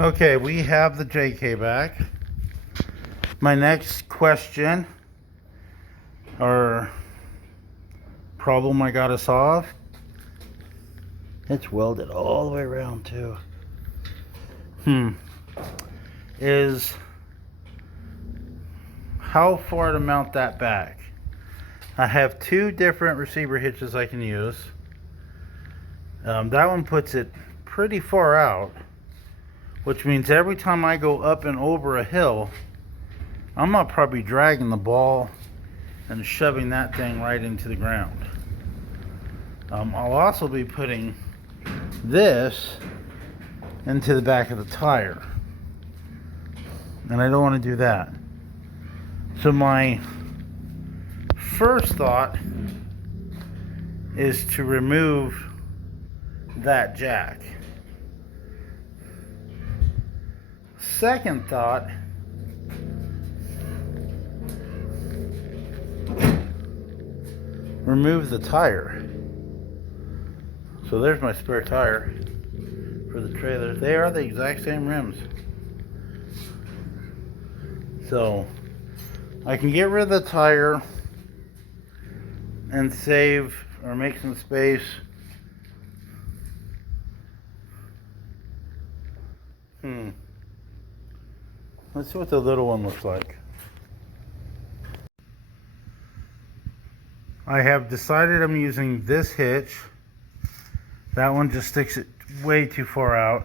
Okay, we have the JK back. My next question or problem I gotta solve. It's welded all the way around too. Is how far to mount that back. I have two different receiver hitches I can use. That one puts it pretty far out, which means every time I go up and over a hill, I'm not probably dragging the ball and shoving that thing right into the ground. I'll also be putting this into the back of the tire, and I don't want to do that. So my first thought is to remove that jack. Second thought, remove the tire. So there's my spare tire for the trailer. They are the exact same rims. So I can get rid of the tire and save or make some space. Let's see what the little one looks like. I have decided I'm using this hitch. That one just sticks it way too far out.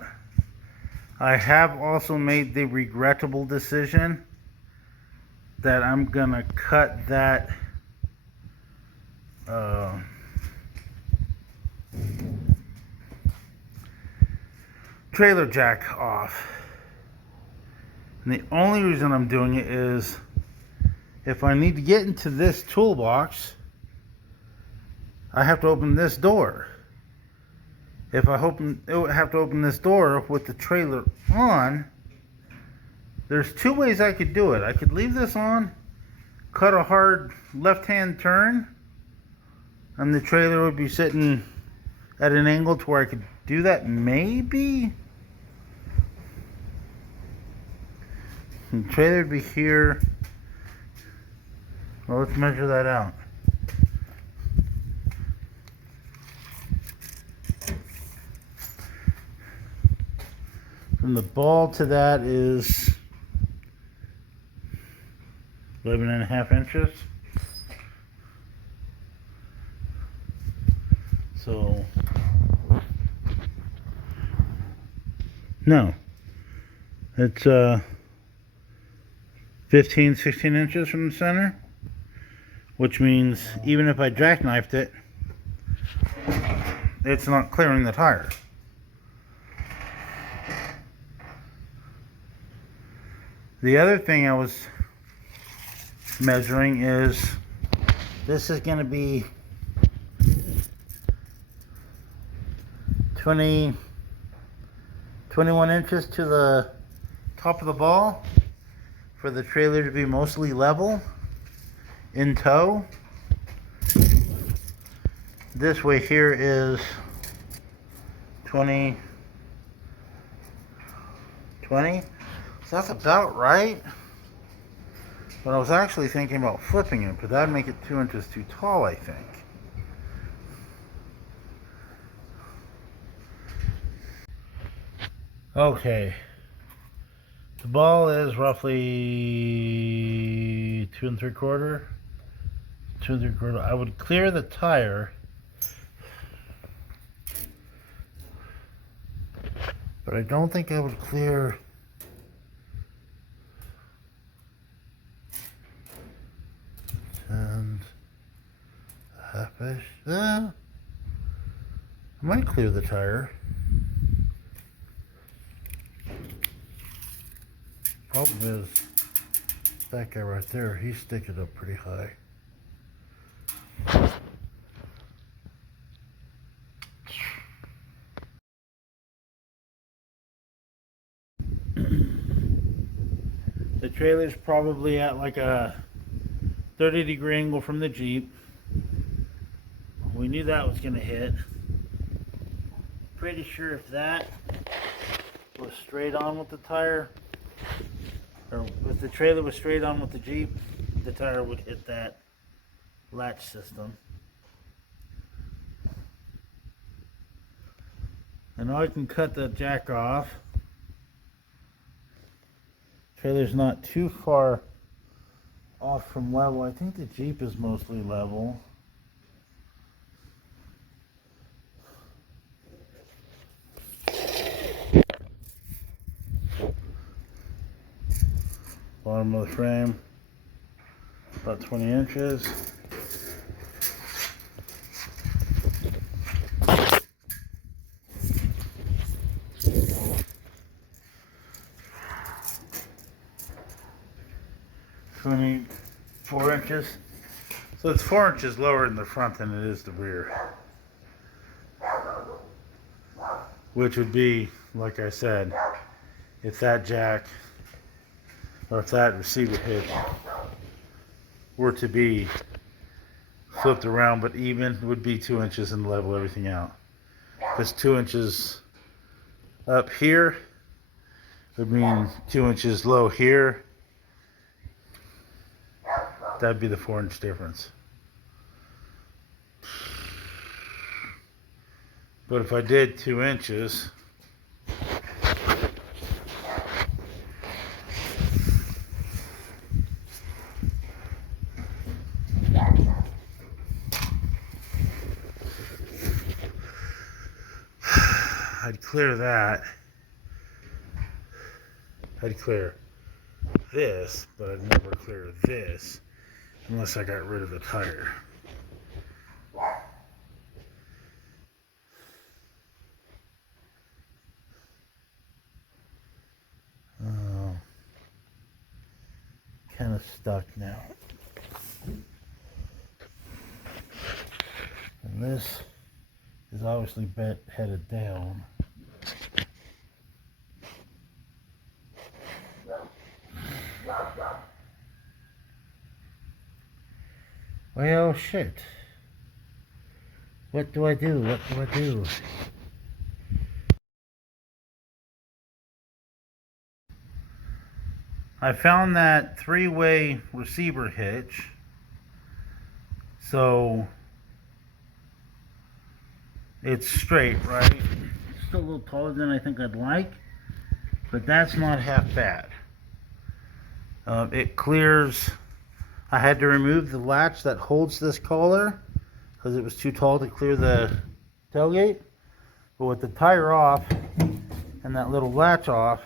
I have also made the regrettable decision that I'm gonna cut that trailer jack off. And the only reason I'm doing it is if I need to get into this toolbox, I have to open this door. If I have to open this door with the trailer on, there's two ways I could do it. I could leave this on, cut a hard left-hand turn, and the trailer would be sitting at an angle to where I could do that, maybe. The trailer would be here. Well, let's measure that out. From the ball to that is 11.5 inches. So, no, it's 15, 16 inches from the center, which means even if I jackknifed it, it's not clearing the tire. The other thing I was measuring is this is going to be 21 inches to the top of the ball for the trailer to be mostly level in tow. This way here is 20. So that's about right. But I was actually thinking about flipping it, but that'd make it 2 inches too tall, I think. Okay. The ball is roughly 2 3/4. 2 3/4. I would clear the tire, but I don't think I would clear and a half-ish. I might clear the tire. Problem is, that guy right there, he's sticking up pretty high. The trailer's probably at like a 30-degree angle from the Jeep. We knew that was going to hit. Pretty sure if that was straight on with the tire, or if the trailer was straight on with the Jeep, the tire would hit that latch system. And now I can cut the jack off. Trailer's not too far off from level. I think the Jeep is mostly level. Bottom of the frame, about 20 inches. .4 inches. So it's 4 inches lower in the front than it is the rear. Which would be, like I said, if that jack or if that receiver hitch were to be flipped around but even, it would be 2 inches and level everything out. If it's 2 inches up here, it would mean 2 inches low here. That'd be the 4-inch difference. But if I did 2 inches, I'd clear that. I'd clear this, but I'd never clear this unless I got rid of the tire. Oh, kind of stuck now. And this is obviously headed down. Well, shit. What do I do? What do I do? I found that 3-way receiver hitch. So it's straight, right? Still a little taller than I think I'd like, but that's not half bad. It clears. I had to remove the latch that holds this collar because it was too tall to clear the tailgate. But with the tire off and that little latch off,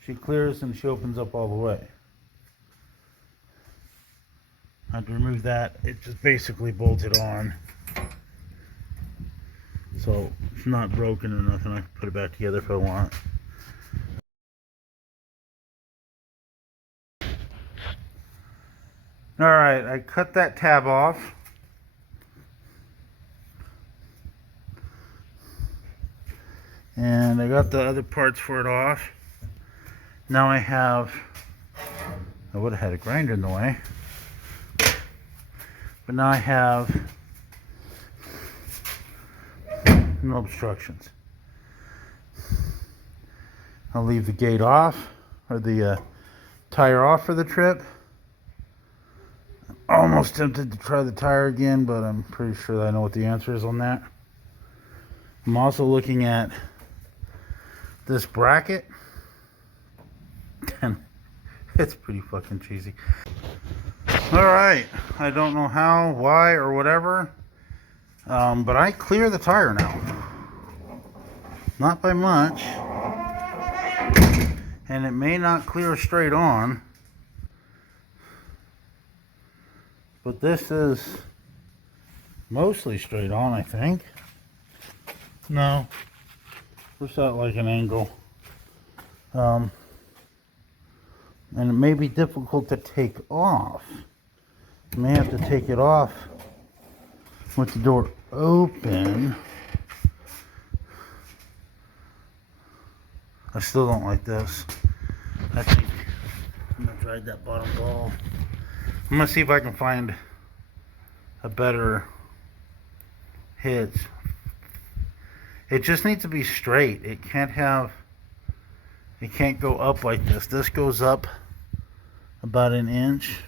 she clears and she opens up all the way. I had to remove that. It just basically bolted on. So it's not broken or nothing. I can put it back together if I want. Alright, I cut that tab off. And I got the other parts for it off. Now I have, I would have had a grinder in the way. But now I have no obstructions. I'll leave the gate off, or the tire off for the trip. Almost tempted to try the tire again, but I'm pretty sure that I know what the answer is on that. I'm also looking at this bracket, and it's pretty fucking cheesy. Alright, I don't know how, why, or whatever, but I clear the tire now. Not by much, and it may not clear straight on. But this is mostly straight on, I think. No. Looks out like an angle. And it may be difficult to take off. You may have to take it off with the door open. I still don't like this. I think I'm going to drag that bottom ball. I'm going to see if I can find a better hitch. It just needs to be straight. It can't have It can't go up like this. This goes up about an inch.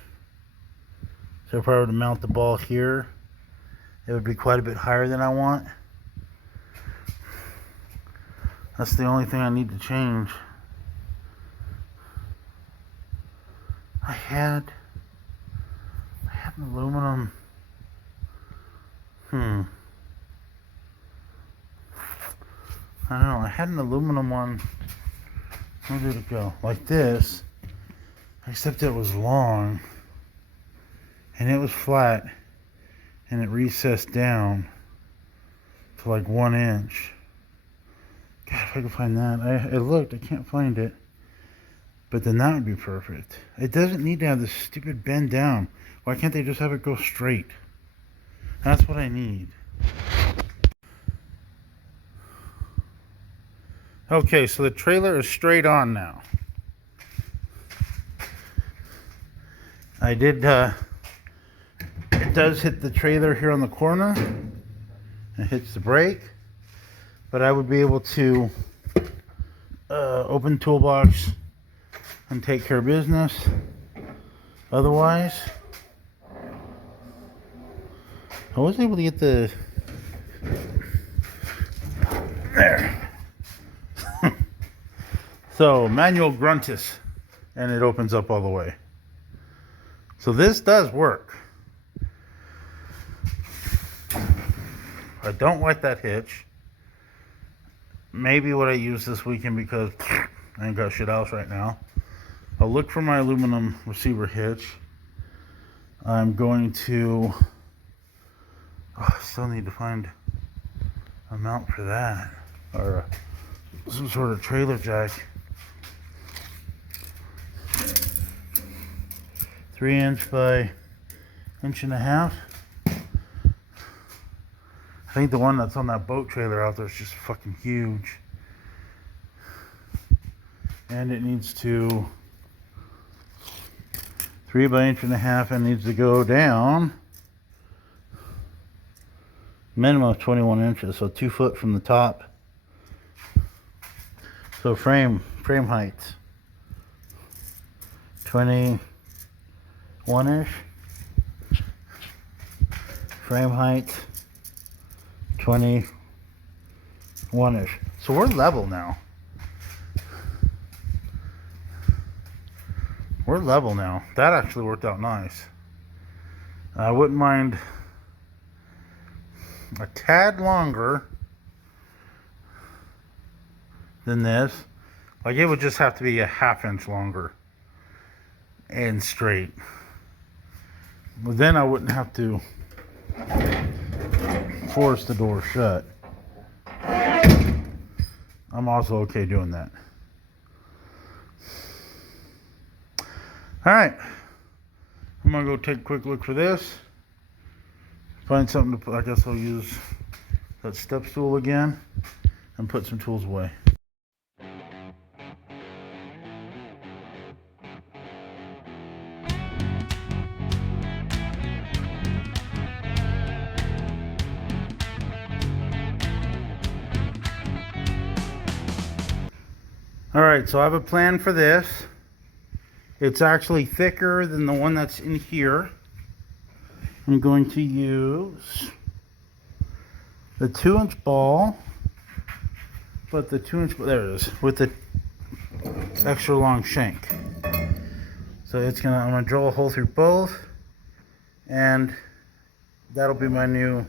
So if I were to mount the ball here, it would be quite a bit higher than I want. That's the only thing I need to change. I had an aluminum. I don't know. I had an aluminum one. Where did it go? Like this. Except it was long. And it was flat. And it recessed down to like 1 inch. God, if I could find that. I looked. I can't find it. But then that would be perfect. It doesn't need to have this stupid bend down. Why can't they just have it go straight? That's what I need. Okay, so the trailer is straight on now. I did, it does hit the trailer here on the corner. It hits the brake. But I would be able to open toolbox and take care of business. Otherwise, I was able to get the... There. So, manual gruntus. And it opens up all the way. So this does work. I don't like that hitch. Maybe what I use this weekend because I ain't got shit else right now. I'll look for my aluminum receiver hitch. I'm going to... I still need to find a mount for that. Or some sort of trailer jack. 3" by 1.5 inches. I think the one that's on that boat trailer out there is just fucking huge. And it needs to 3 by 1.5 inches, and needs to go down minimum of 21 inches, so 2 foot from the top. So frame height 21-ish. Frame height 21-ish. So we're level now. We're level now. That actually worked out nice. I wouldn't mind a tad longer than this. Like, it would just have to be a 1/2 inch longer and straight. But then I wouldn't have to force the door shut. I'm also okay doing that. Alright, I'm going to go take a quick look for this. Find something to put. I guess I'll use that step stool again and put some tools away. Alright, so I have a plan for this. It's actually thicker than the one that's in here. I'm going to use the 2-inch ball, but the 2-inch, there it is, with the extra long shank. So I'm gonna drill a hole through both, and that'll be my new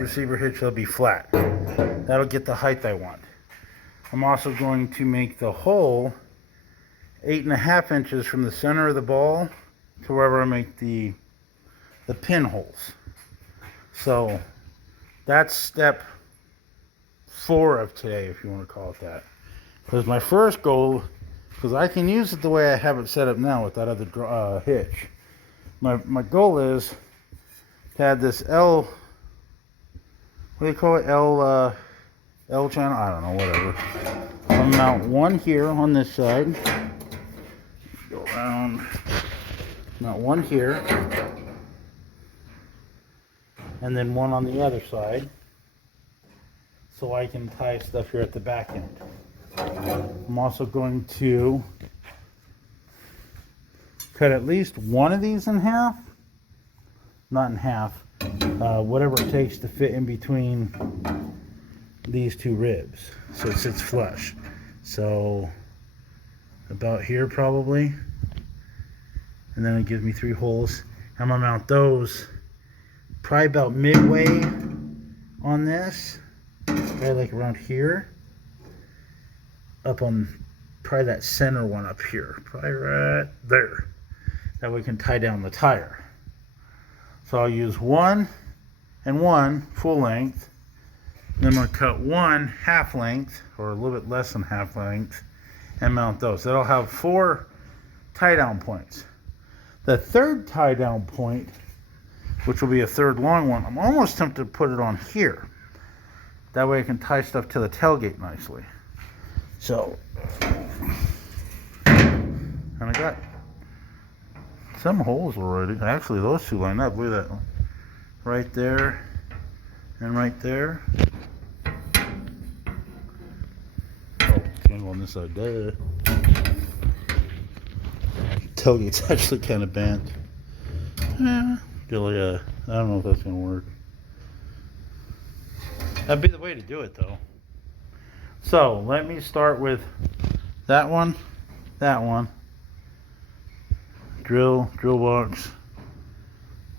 receiver hitch. That'll be flat. That'll get the height I want. I'm also going to make the hole 8.5 inches from the center of the ball to wherever I make the pinholes. So that's step 4 of today, if you want to call it that. Because my first goal, because I can use it the way I have it set up now with that other hitch. My goal is to add this L, what do you call it? L channel? I don't know, whatever. I'll mount one here on this side. Go around. Mount one here. And then one on the other side. So I can tie stuff here at the back end. I'm also going to cut at least one of these in half. Not in half. Whatever it takes to fit in between these two ribs. So it sits flush. So about here probably. And then it gives me 3 holes. I'm going to mount those probably about midway on this. Probably like around here. Up on probably that center one up here. Probably right there. That way we can tie down the tire. So I'll use 1 and 1 full length. Then I'm going to cut 1 half length, or a little bit less than half length, and mount those. That'll have 4 tie down points. The third tie down point, which will be a third long one, I'm almost tempted to put it on here. That way I can tie stuff to the tailgate nicely. So, and I got some holes already. Actually, those 2 line up. Look at that one. Right there and right there. Oh, can't go on this side. Duh. Tailgate's actually kind of bent. I don't know if that's going to work. That'd be the way to do it, though. So, let me start with that one. Drill box.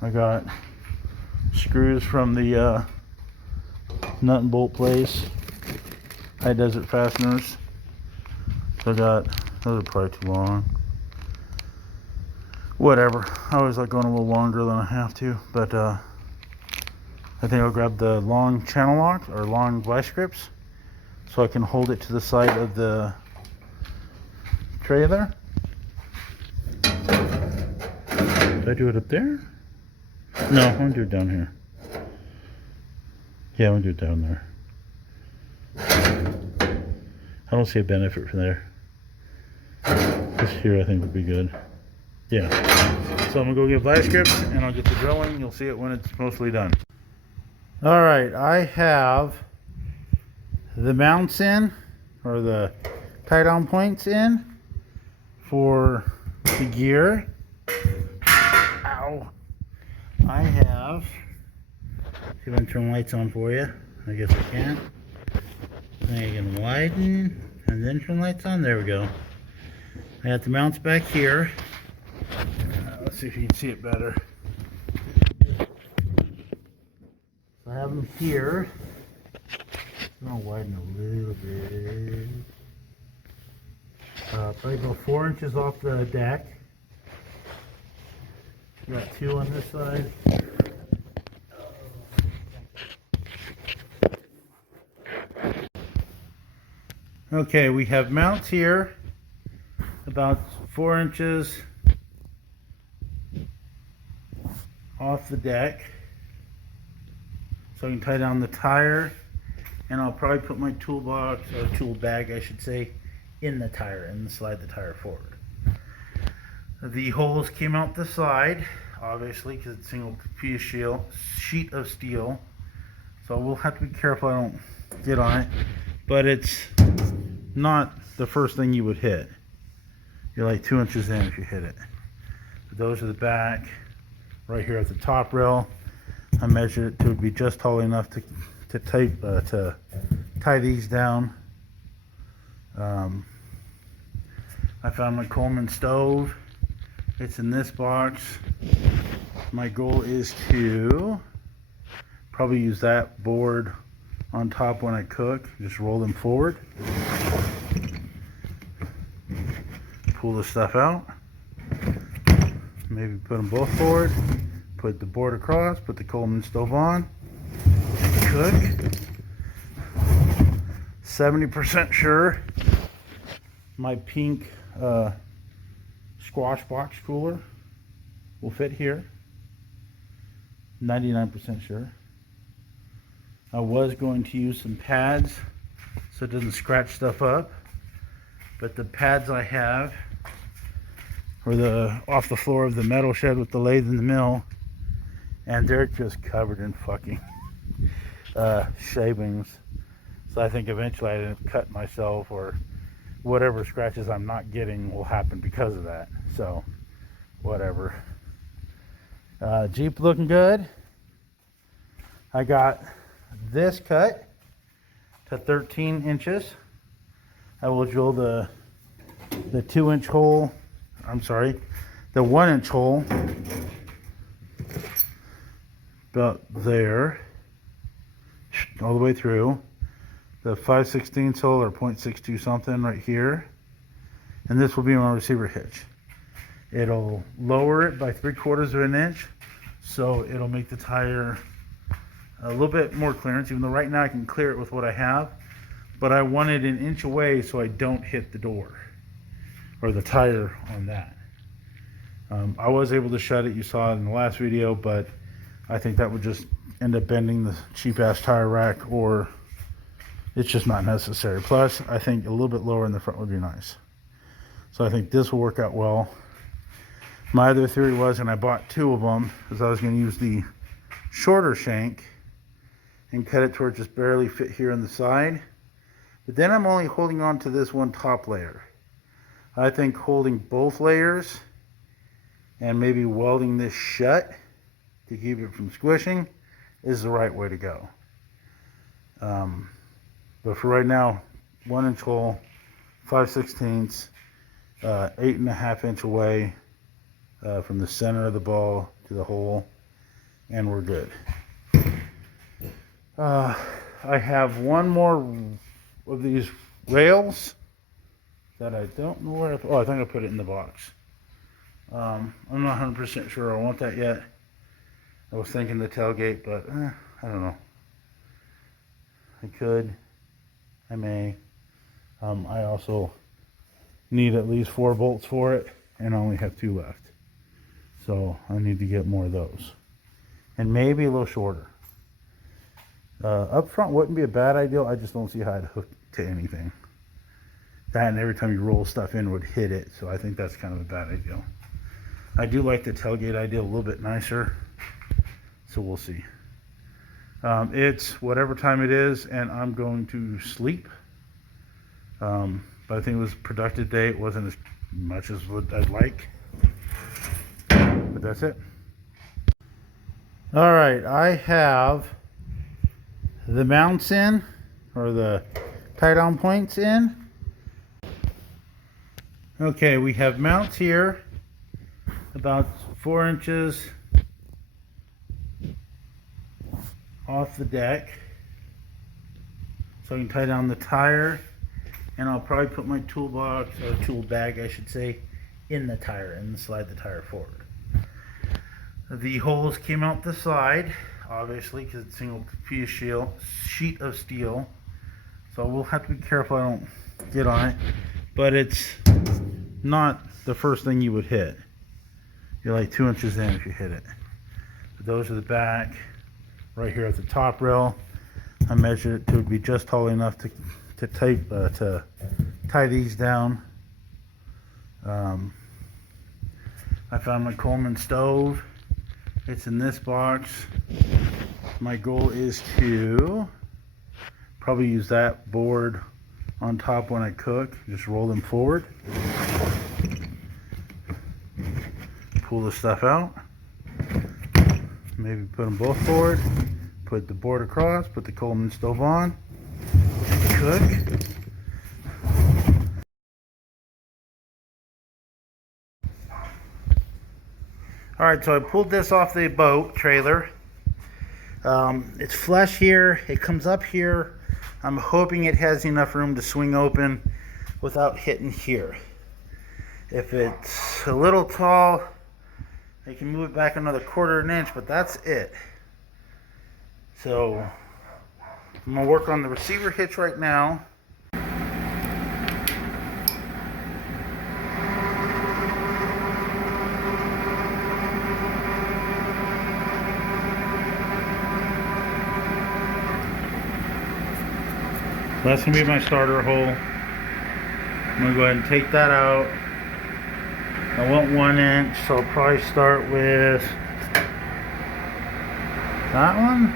I got screws from the nut and bolt place. High Desert Fasteners. So I got, those are probably too long. Whatever. I always like going a little longer than I have to, but I think I'll grab the long channel lock or long vice grips so I can hold it to the side of the trailer. Did I do it up there? No, I'm gonna do it down here. Yeah, I'm gonna do it down there. I don't see a benefit from there. This here I think would be good. Yeah. So I'm gonna go get vice grips and I'll get the drilling. You'll see it when it's mostly done. Alright, I have the mounts in, or the tie down points in for the gear. Ow. I have, see if I can turn lights on for you. I guess I can. Then I can widen and then turn lights on. There we go. I got the mounts back here. Let's see if you can see it better. So I have them here. I'm going to widen a little bit. Probably about 4 inches off the deck. Got 2 on this side. Okay, we have mounts here about 4 inches off the deck, so I can tie down the tire, and I'll probably put my toolbox, or tool bag I should say, in the tire and slide the tire forward. The holes came out the side, obviously, because it's a single piece sheet of steel, so we'll have to be careful I don't get on it, but it's not the first thing you would hit. You're like 2 inches in if you hit it. But those are the back. Right here at the top rail, I measured it to be just tall enough to tie these down. I found my Coleman stove. It's in this box. My goal is to probably use that board on top when I cook. Just roll them forward. Pull the stuff out. Maybe put them both forward. Put the board across. Put the Coleman stove on. Cook. 70% sure my pink squash box cooler will fit here. 99% sure. I was going to use some pads so it doesn't scratch stuff up, but the pads I have are off the floor of the metal shed with the lathe and the mill, and they're just covered in fucking shavings. So I think eventually I end up cutting myself or whatever scratches I'm not getting will happen because of that. So, whatever. Jeep looking good. I got this cut to 13 inches. I will drill the 2-inch hole. I'm sorry, the 1-inch hole about there, all the way through. The 5/16 hole or 0.62 something right here, and this will be my receiver hitch. It'll lower it by 3/4 of an inch, so it'll make the tire a little bit more clearance, even though right now I can clear it with what I have, but I want it an inch away so I don't hit the door or the tire on that. I was able to shut it, you saw it in the last video, but I think that would just end up bending the cheap ass tire rack, or it's just not necessary. Plus, I think a little bit lower in the front would be nice. So I think this will work out well. My other theory was, and I bought 2 of them, is I was going to use the shorter shank and cut it to where it just barely fit here on the side. But then I'm only holding on to this one top layer. I think holding both layers and maybe welding this shut to keep it from squishing is the right way to go. But for right now, 1-inch hole, 5/16, 8.5 inch away from the center of the ball to the hole, and we're good. I have one more of these rails that I don't know where I think I put it in the box. I'm not 100% sure I want that yet. I was thinking the tailgate, but I don't know. I could. I may. I also need at least 4 bolts for it, and I only have 2 left. So I need to get more of those. And maybe a little shorter. Up front wouldn't be a bad idea. I just don't see how it hook to anything. That, and every time you roll stuff in, it would hit it. So I think that's kind of a bad idea. I do like the tailgate idea a little bit nicer. So we'll see. It's whatever time it is, and I'm going to sleep. But I think it was a productive day. It wasn't as much as what I'd like. But that's it. All right, I have the mounts in, or the tie down points in. Okay, we have mounts here about 4 inches off the deck, so I can tie down the tire, and I'll probably put my toolbox, or tool bag I should say, in the tire and slide the tire forward. The holes came out the side, obviously, because it's a single piece sheet of steel, so we'll have to be careful I don't get on it, but it's not the first thing you would hit. You're like 2 inches in if you hit it. But those are the back. Right here at the top rail, I measured it to be just tall enough to tie these down. I found my Coleman stove. It's in this box. My goal is to probably use that board on top when I cook. Just roll them forward. Pull the stuff out. Maybe put them both forward. Put the board across. Put the Coleman stove on. Cook. Alright, so I pulled this off the boat trailer. It's flush here. It comes up here. I'm hoping it has enough room to swing open without hitting here. If it's a little tall, I can move it back another 1/4 inch, but that's it. So I'm going to work on the receiver hitch right now. That's going to be my starter hole. I'm going to go ahead and take that out. I want 1 inch, so I'll probably start with that one.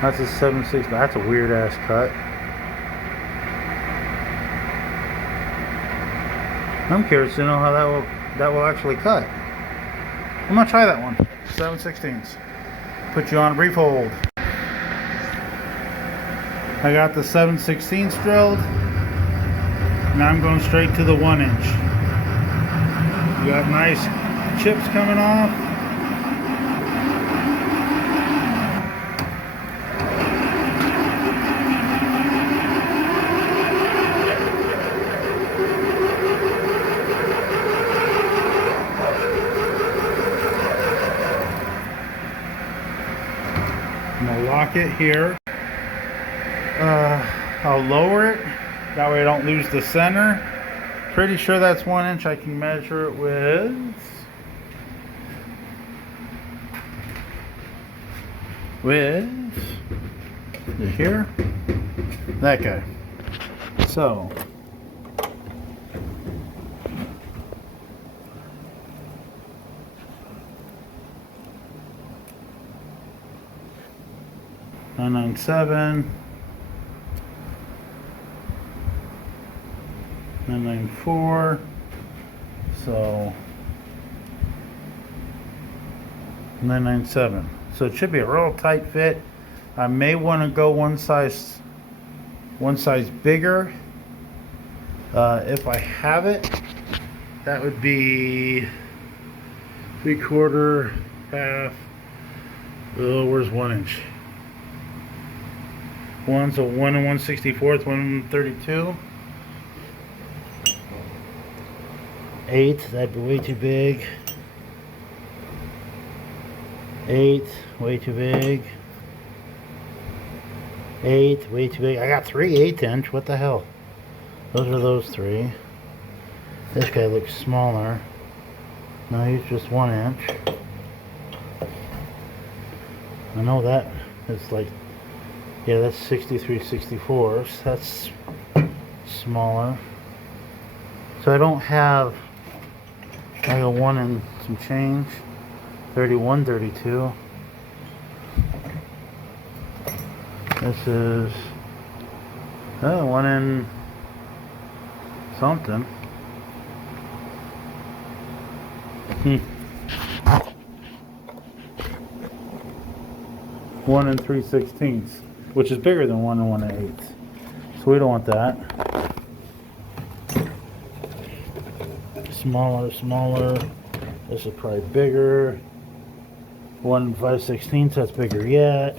That's a 7/6. That's a weird ass cut. I'm curious to know how that will actually cut. I'm gonna try that one. 7/16. Put you on a brief hold. I got the 7/16 drilled. Now I'm going straight to the 1-inch. You got nice chips coming off. I'm gonna lock it here. I'll lower it. That way I don't lose the center. Pretty sure that's 1 inch. I can measure it with here. That guy. So .997, 994, so 997. So it should be a real tight fit. I may want to go one size bigger. If I have it, that would be 3/4, half. Oh, where's 1 inch? So 1 1/64, 1 1/32. 8, that'd be way too big. 8, way too big. 8, way too big. I got 3 1/8 What the hell? Those are those 3. This guy looks smaller. No, he's just 1 inch. I know that. It's like, yeah, that's 63/64. That's smaller. So I don't have, I got 1 and some change. 31/32. This is 1 and something. 1 and 3/16, which is bigger than 1 and 1/8. So we don't want that. Smaller. This is probably bigger. 1 5/16, that's bigger yet.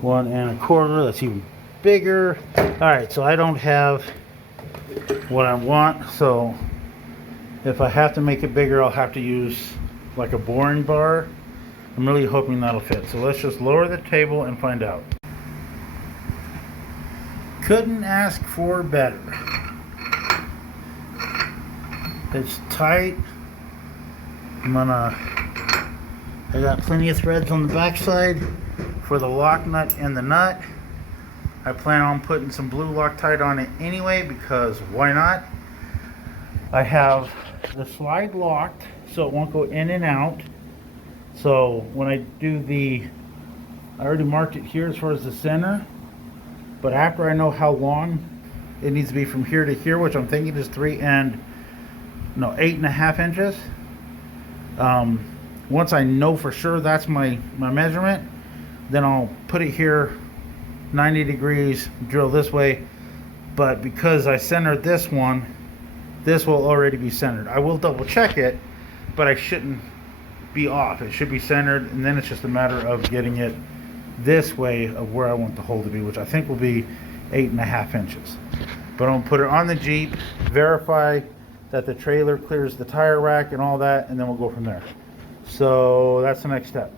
1 1/4, that's even bigger. Alright, so I don't have what I want, so if I have to make it bigger, I'll have to use like a boring bar. I'm really hoping that'll fit. So let's just lower the table and find out. Couldn't ask for better. It's tight. I got plenty of threads on the back side for the lock nut and the nut. I plan on putting some blue Loctite on it anyway, because why not? I have the slide locked so it won't go in and out. So when I do I already marked it here as far as the center, but after I know how long it needs to be from here to here, which I'm thinking is 8.5 inches. Once I know for sure that's my measurement, then I'll put it here 90 degrees, drill this way. But because I centered this one, this will already be centered. I will double check it, but I shouldn't be off. It should be centered, and then it's just a matter of getting it this way of where I want the hole to be, which I think will be 8.5 inches. But I'm gonna put it on the Jeep, verify that the trailer clears the tire rack and all that, and then we'll go from there. So that's the next step.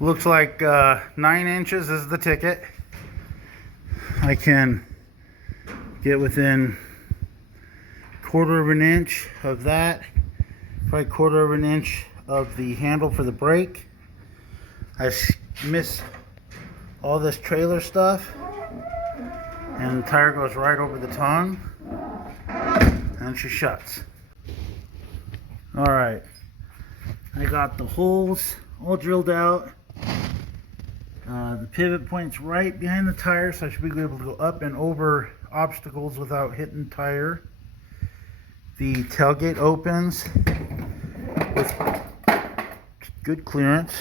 Looks like 9 inches is the ticket. I can get within 1/4 of an inch of that, probably 1/4 of an inch of the handle for the brake. I miss all this trailer stuff, and the tire goes right over the tongue, and she shuts. Alright, I got the holes all drilled out. The pivot point's right behind the tire, so I should be able to go up and over obstacles without hitting the tire. The tailgate opens with good clearance.